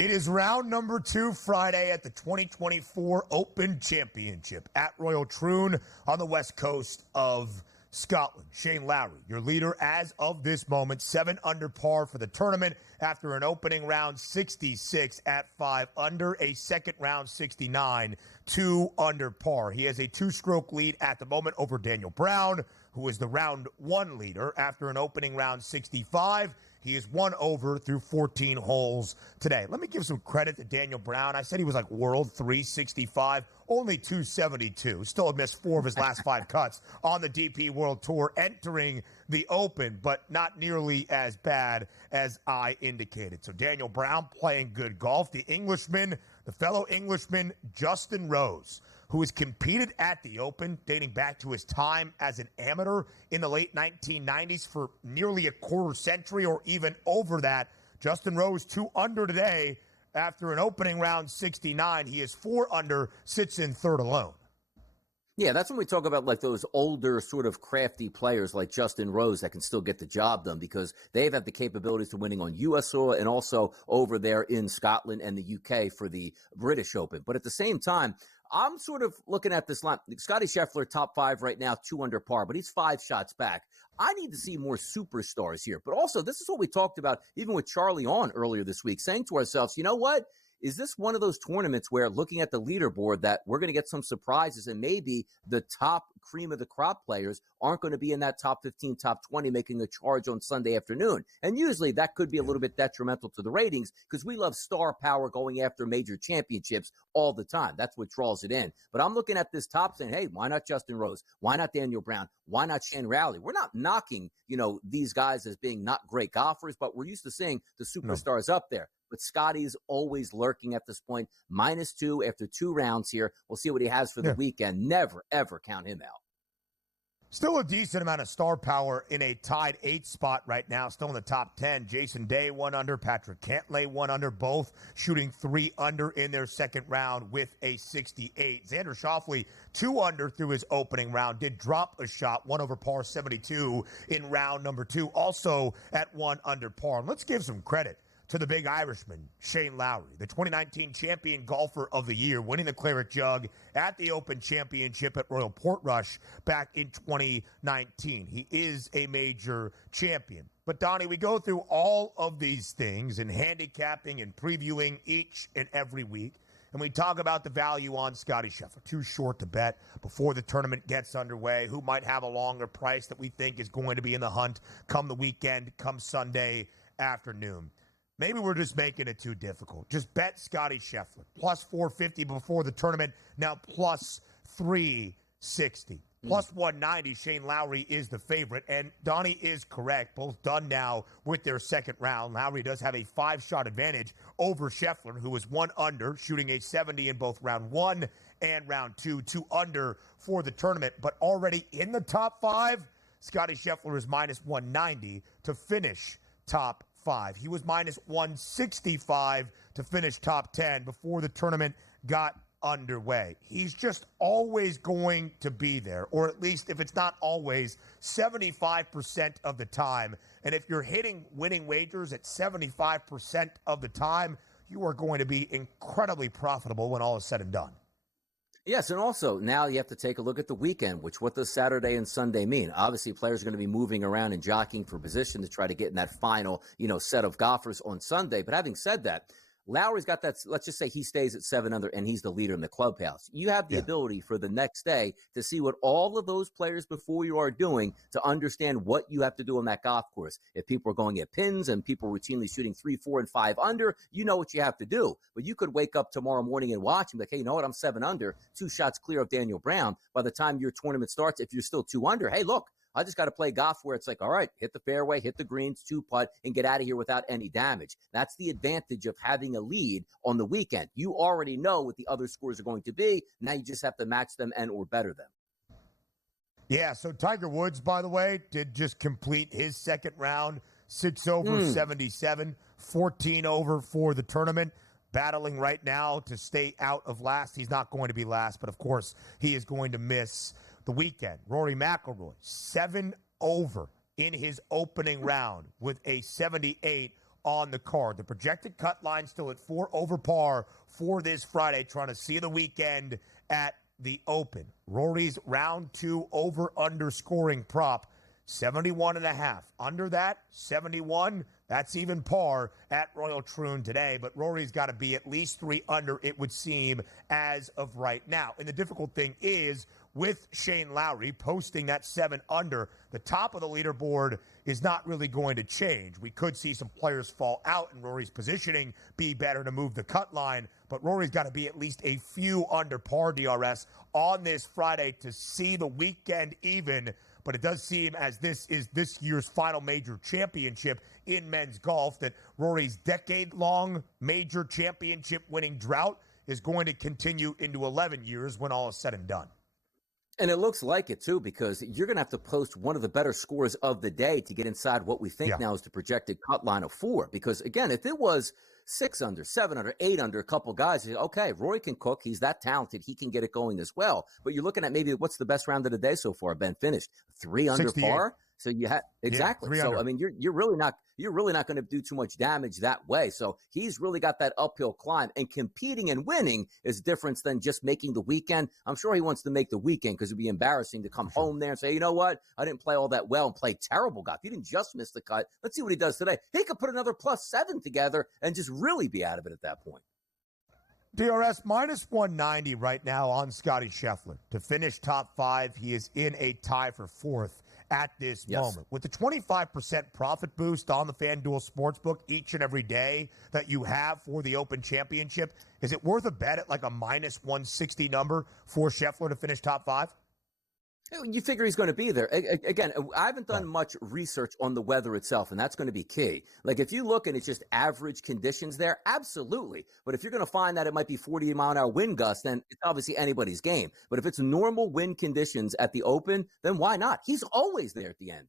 It is round number 2 Friday at the 2024 Open Championship at Royal Troon on the west coast of Scotland. Shane Lowry, your leader as of this moment, 7 under par for the tournament after an opening round 66 at 5 under, a second round 69, 2 under par. He has a 2-stroke lead at the moment over Daniel Brown, who is the round 1 leader after an opening round 65. He is 1 over through 14 holes today. Let me give some credit to Daniel Brown. I said he was like world 365, only 272. Still had missed 4 of his last 5 cuts on the DP World Tour entering the Open, but not nearly as bad as I indicated. So Daniel Brown playing good golf. The Englishman, the fellow Englishman, Justin Rose, who has competed at the Open dating back to his time as an amateur in the late 1990s for nearly a quarter century or even over that. Justin Rose 2 under today after an opening round 69. He is 4 under, sits in third alone. Yeah, that's when we talk about like those older sort of crafty players like Justin Rose that can still get the job done because they've had the capabilities to winning on U.S. soil and also over there in Scotland and the U.K. for the British Open. But at the same time, I'm sort of looking at this line. Scottie Scheffler, top 5 right now, 2 under par, but he's 5 shots back. I need to see more superstars here. But also, this is what we talked about even with Charlie on earlier this week, saying to ourselves, you know what? Is this one of those tournaments where looking at the leaderboard that we're going to get some surprises and maybe the top cream of the crop players aren't going to be in that top 15, top 20 making a charge on Sunday afternoon? And usually that could be a little bit detrimental to the ratings because we love star power going after major championships all the time. That's what draws it in. But I'm looking at this top saying, hey, why not Justin Rose? Why not Daniel Brown? Why not Shane Lowry? We're not knocking, these guys as being not great golfers, but we're used to seeing the superstars up there. But Scotty's always lurking at this point. -2 after 2 rounds here. We'll see what he has for the weekend. Never, ever count him out. Still a decent amount of star power in a tied 8th spot right now. Still in the top 10. Jason Day 1 under. Patrick Cantlay 1 under. Both shooting 3 under in their second round with a 68. Xander Schauffele 2 under through his opening round. Did drop a shot. 1 over par 72 in round number 2. Also at 1 under par. And let's give some credit to the big Irishman, Shane Lowry, the 2019 champion golfer of the year, winning the Claret Jug at the Open Championship at Royal Portrush back in 2019. He is a major champion. But, Donnie, we go through all of these things and handicapping and previewing each and every week, and we talk about the value on Scottie Scheffler. Too short to bet before the tournament gets underway. Who might have a longer price that we think is going to be in the hunt come the weekend, come Sunday afternoon. Maybe we're just making it too difficult. Just bet Scottie Scheffler. Plus 450 before the tournament, now plus 360. Plus 190, Shane Lowry is the favorite. And Donnie is correct. Both done now with their second round. Lowry does have a 5-shot advantage over Scheffler, who is 1 under, shooting a 70 in both round 1 and round 2. 2 under for the tournament. But already in the top 5, Scottie Scheffler is minus 190 to finish top 5. He was minus 165 to finish top 10 before the tournament got underway. He's just always going to be there, or at least if it's not always, 75% of the time. And if you're hitting winning wagers at 75% of the time, you are going to be incredibly profitable when all is said and done. Yes, and also now you have to take a look at the weekend, what does Saturday and Sunday mean? Obviously, players are going to be moving around and jockeying for position to try to get in that final, set of golfers on Sunday. But having said that, Lowry's got that, let's just say he stays at 7 under and he's the leader in the clubhouse. You have the ability for the next day to see what all of those players before you are doing to understand what you have to do on that golf course. If people are going at pins and people are routinely shooting 3, 4, and 5 under, you know what you have to do. But you could wake up tomorrow morning and watch and be like, hey, you know what? I'm 7 under, 2 shots clear of Daniel Brown. By the time your tournament starts, if you're still 2 under, hey, look, I just got to play golf where it's like, all right, hit the fairway, hit the greens, 2-putt, and get out of here without any damage. That's the advantage of having a lead on the weekend. You already know what the other scores are going to be. Now you just have to match them and or better them. Yeah, so Tiger Woods, by the way, did just complete his second round, 6 over 77, 14 over for the tournament. Battling right now to stay out of last. He's not going to be last, but of course he is going to miss the weekend. Rory McIlroy, 7 over in his opening round with a 78 on the card. The projected cut line still at 4 over par for this Friday, trying to see the weekend at the Open. Rory's round 2 over-under scoring prop, 71.5. Under that, 71. That's even par at Royal Troon today, but Rory's got to be at least 3 under, it would seem, as of right now. And the difficult thing is, with Shane Lowry posting that 7 under, the top of the leaderboard is not really going to change. We could see some players fall out and Rory's positioning be better to move the cut line, but Rory's got to be at least a few under par, DRS, on this Friday to see the weekend even. But it does seem, as this is this year's final major championship in men's golf, that Rory's decade-long major championship winning drought is going to continue into 11 years when all is said and done. And it looks like it, too, because you're going to have to post one of the better scores of the day to get inside what we think now is the projected cut line of 4. Because, again, if it was 6 under, 7 under, 8 under, a couple guys, okay, Rory can cook. He's that talented. He can get it going as well. But you're looking at maybe what's the best round of the day so far, Ben, finished 3 under 68. par. So you had exactly. So I mean, you're really not going to do too much damage that way. So he's really got that uphill climb, and competing and winning is different than just making the weekend. I'm sure he wants to make the weekend because it'd be embarrassing to come home there and say, you know what, I didn't play all that well and play terrible golf. He didn't just miss the cut. Let's see what he does today. He could put another +7 together and just really be out of it at that point. DRS minus 190 right now on Scottie Scheffler to finish top 5. He is in a tie for 4th at this moment. With the 25% profit boost on the FanDuel Sportsbook each and every day that you have for the Open Championship, is it worth a bet at like a minus 160 number for Scheffler to finish top 5? You figure he's going to be there. Again, I haven't done much research on the weather itself, and that's going to be key. Like, if you look and it's just average conditions there, absolutely. But if you're going to find that it might be 40-mile-an-hour wind gusts, then it's obviously anybody's game. But if it's normal wind conditions at the Open, then why not? He's always there at the end.